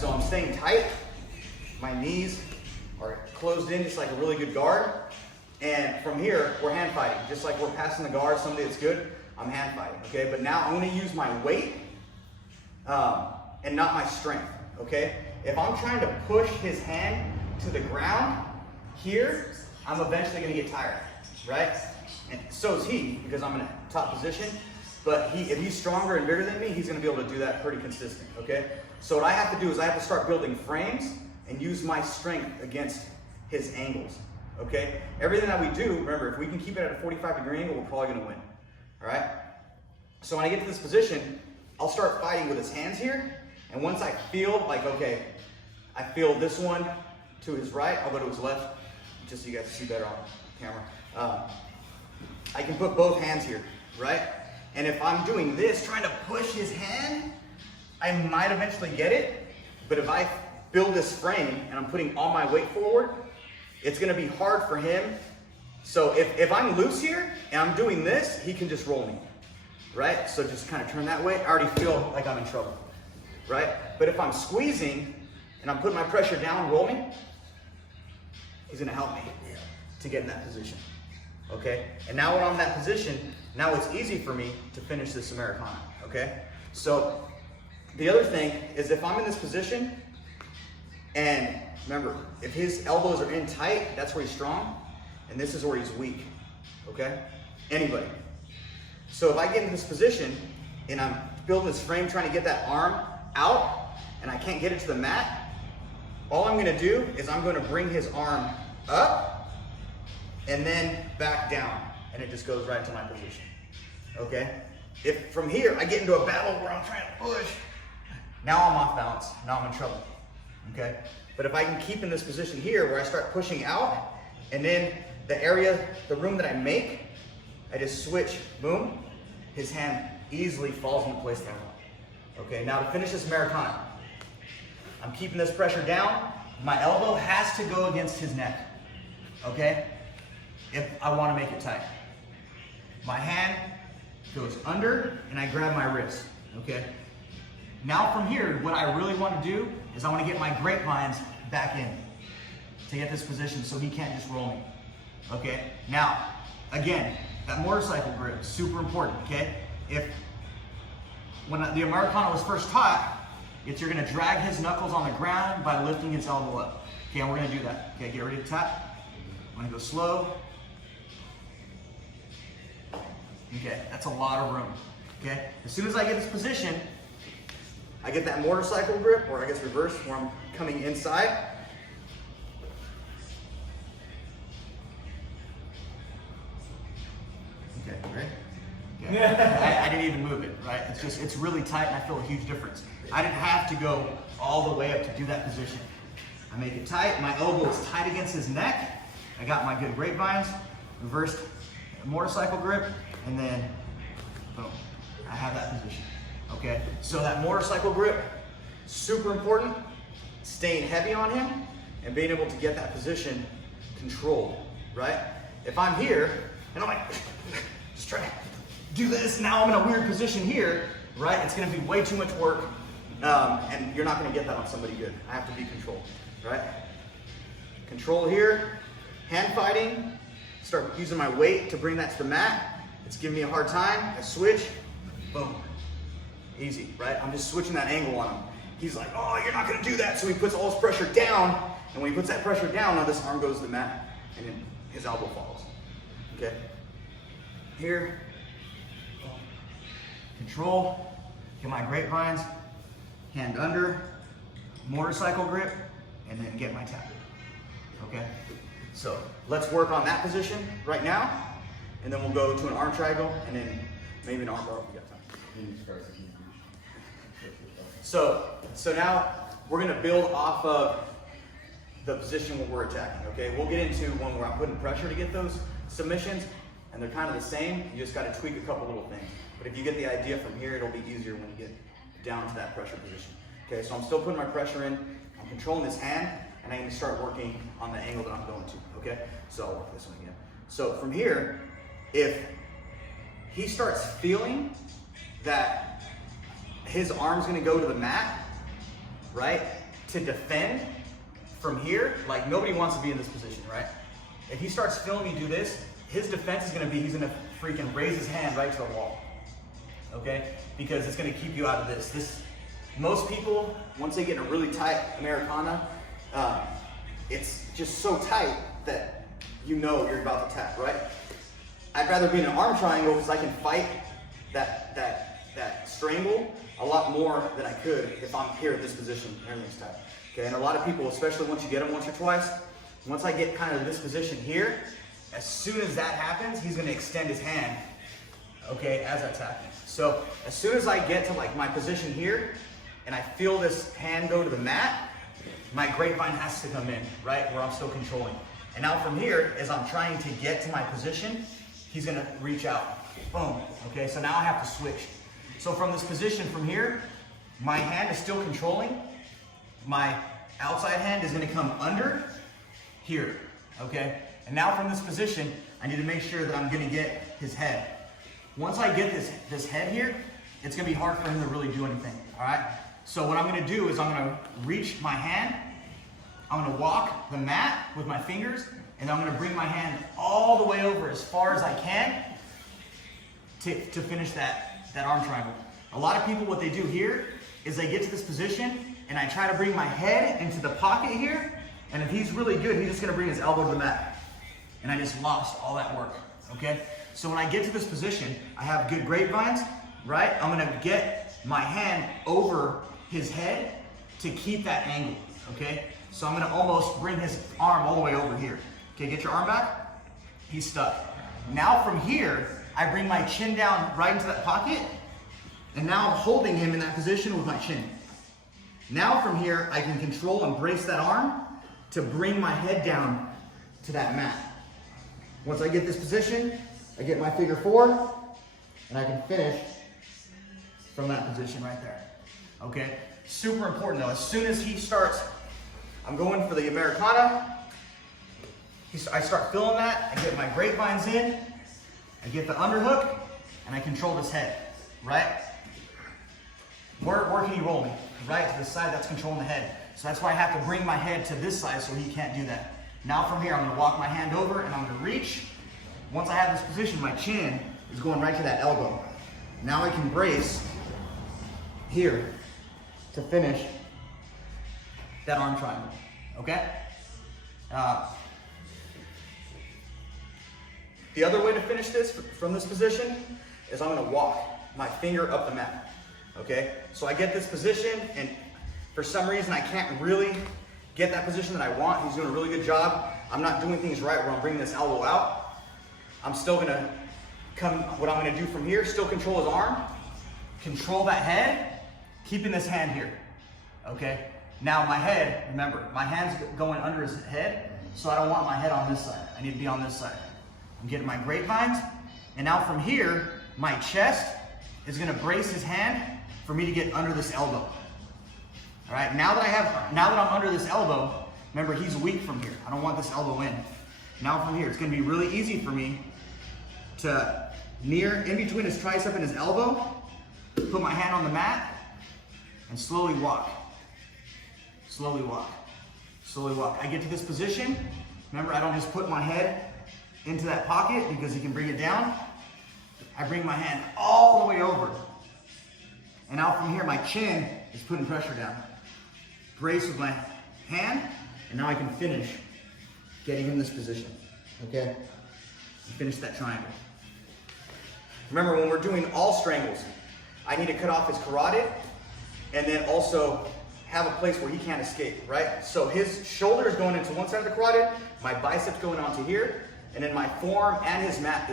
So I'm staying tight. My knees are closed in just like a really good guard. And from here, we're hand fighting. Just like we're passing the guard, somebody that's good, I'm hand fighting, okay? But now I'm gonna use my weight and not my strength, okay? If I'm trying to push his hand to the ground here, I'm eventually gonna get tired, right? And so is he, because I'm in a top position. But if he's stronger and bigger than me, he's gonna be able to do that pretty consistent, okay? So what I have to do is I have to start building frames and use my strength against his angles, okay? Everything that we do, remember, if we can keep it at a 45-degree angle, we're probably gonna win, all right? So when I get to this position, I'll start fighting with his hands here, and once I feel like, okay, I feel this one to his right, I'll go to his left, just so you guys can see better on camera. I can put both hands here, right? And if I'm doing this, trying to push his hand, I might eventually get it, but if I build this frame and I'm putting all my weight forward, it's gonna be hard for him. So if I'm loose here and I'm doing this, he can just roll me, right? So just kind of turn that way. I already feel like I'm in trouble, right? But if I'm squeezing and I'm putting my pressure down, rolling, he's gonna help me to get in that position, okay? And now when I'm in that position, now it's easy for me to finish this Americana, okay? So the other thing is if I'm in this position, and remember, if his elbows are in tight, that's where he's strong, and this is where he's weak, okay? Anybody. So if I get in this position, and I'm building this frame trying to get that arm out, and I can't get it to the mat, all I'm gonna do is I'm gonna bring his arm up, and then back down, and it just goes right into my position, okay? If from here I get into a battle where I'm trying to push, now I'm off balance, now I'm in trouble, okay? But if I can keep in this position here where I start pushing out, and then the area, the room that I make, I just switch, boom, his hand easily falls into place there. Okay, now to finish this Americana, I'm keeping this pressure down, my elbow has to go against his neck, okay? If I want to make it tight. My hand goes under and I grab my wrist, okay? Now from here, what I really want to do is I want to get my grapevines back in to get this position so he can't just roll me, okay? Now, again, that motorcycle grip is super important, okay? When the Americana was first taught, you're going to drag his knuckles on the ground by lifting his elbow up, okay? And we're going to do that, okay? Get ready to tap. I'm going to go slow. Okay, that's a lot of room, okay? As soon as I get this position, I get that motorcycle grip, or I guess reverse, where I'm coming inside. Okay, ready? Yeah. I didn't even move it, right? It's really tight and I feel a huge difference. I didn't have to go all the way up to do that position. I make it tight, my elbow is tight against his neck. I got my good grapevines, reversed motorcycle grip, and then boom, I have that position, okay? So that motorcycle grip, super important, staying heavy on him and being able to get that position controlled, right? If I'm here and I'm like, just trying to do this, now I'm in a weird position here, right? It's gonna be way too much work and you're not gonna get that on somebody good. I have to be controlled, right? Control here, hand fighting, start using my weight to bring that to the mat. It's giving me a hard time, I switch, boom, easy, right? I'm just switching that angle on him. He's like, oh, you're not gonna do that. So he puts all his pressure down, and when he puts that pressure down, now this arm goes to the mat, and then his elbow falls, okay? Here, control, get my grapevines, hand under, motorcycle grip, and then get my tap, okay? So let's work on that position right now, and then we'll go to an arm triangle, and then maybe an arm bar if we got time. So now we're gonna build off of the position where we're attacking, okay? We'll get into one where I'm putting pressure to get those submissions, and they're kind of the same. You just gotta tweak a couple little things. But if you get the idea from here, it'll be easier when you get down to that pressure position. Okay, so I'm still putting my pressure in, I'm controlling this hand, and I need to start working on the angle that I'm going to, okay? So I'll work this one again. So from here, if he starts feeling that his arm's gonna go to the mat, right? to defend from here, like nobody wants to be in this position, right? If he starts feeling me do this, his defense is gonna be, he's gonna freaking raise his hand right to the wall, okay? Because it's gonna keep you out of this. Most people, once they get in a really tight Americana, it's just so tight that you know you're about to tap, right? I'd rather be in an arm triangle because I can fight that strangle a lot more than I could if I'm here in this position, everything's tight. Okay, and a lot of people, especially once you get them once or twice, once I get kind of this position here, as soon as that happens, he's gonna extend his hand, okay, as that's happening. So as soon as I get to like my position here, and I feel this hand go to the mat, my grapevine has to come in, right, where I'm still controlling. And now from here, as I'm trying to get to my position, he's gonna reach out, boom, okay, so now I have to switch. So from this position from here, my hand is still controlling, my outside hand is gonna come under here, okay? And now from this position, I need to make sure that I'm gonna get his head. Once I get this head here, it's gonna be hard for him to really do anything, all right? So what I'm gonna do is I'm gonna reach my hand, I'm gonna walk the mat with my fingers, and I'm gonna bring my hand all the way over as far as I can to finish that arm triangle. A lot of people, what they do here is they get to this position and I try to bring my head into the pocket here, and if he's really good, he's just gonna bring his elbow to the mat. And I just lost all that work, okay? So when I get to this position, I have good grapevines, right? I'm gonna get my hand over his head to keep that angle, okay? So I'm gonna almost bring his arm all the way over here. Okay, get your arm back. He's stuck. Now from here, I bring my chin down right into that pocket, and now I'm holding him in that position with my chin. Now from here, I can control and brace that arm to bring my head down to that mat. Once I get this position, I get my figure 4, and I can finish from that position right there, okay? Super important though, as soon as he starts, I'm going for the Americana, I start feeling that, I get my grapevines in, I get the underhook, and I control this head, right? Where can he roll me? Right to the side, that's controlling the head. So that's why I have to bring my head to this side so he can't do that. Now from here, I'm gonna walk my hand over and I'm gonna reach. Once I have this position, my chin is going right to that elbow. Now I can brace here to finish that arm triangle, okay? The other way to finish this from this position is I'm gonna walk my finger up the mat. Okay, so I get this position, and for some reason I can't really get that position that I want. He's doing a really good job. I'm not doing things right where I'm bringing this elbow out. I'm still gonna come, what I'm gonna do from here, still control his arm, control that head, keeping this hand here, okay? Now my head, remember, my hand's going under his head, so I don't want my head on this side. I need to be on this side. I'm getting my grapevines, and now from here, my chest is gonna brace his hand for me to get under this elbow. All right, now that I'm under this elbow, remember he's weak from here. I don't want this elbow in. Now from here, it's gonna be really easy for me to in between his tricep and his elbow, put my hand on the mat, and slowly walk. Slowly walk, slowly walk. I get to this position. Remember, I don't just put my head into that pocket because he can bring it down. I bring my hand all the way over. And now from here, my chin is putting pressure down. Brace with my hand, and now I can finish getting in this position, okay? And finish that triangle. Remember, when we're doing all strangles, I need to cut off his carotid, and then also have a place where he can't escape, right? So his shoulder is going into one side of the carotid, my biceps going onto here, and then my forearm and his mat,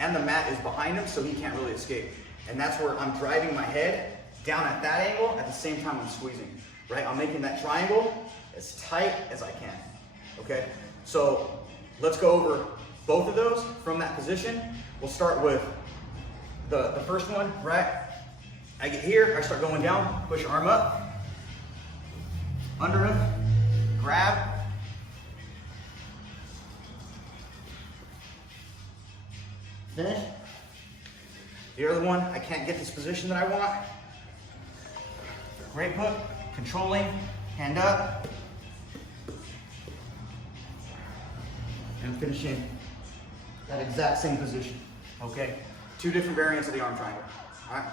and the mat is behind him, so he can't really escape. And that's where I'm driving my head down at that angle, at the same time I'm squeezing, right? I'm making that triangle as tight as I can, okay? So let's go over both of those from that position. We'll start with the first one, right? I get here, I start going down, push arm up, underhook, grab, finish. The other one, I can't get this position that I want. Great hook, controlling, hand up, and finishing that exact same position, okay? 2 different variants of the arm triangle, all right?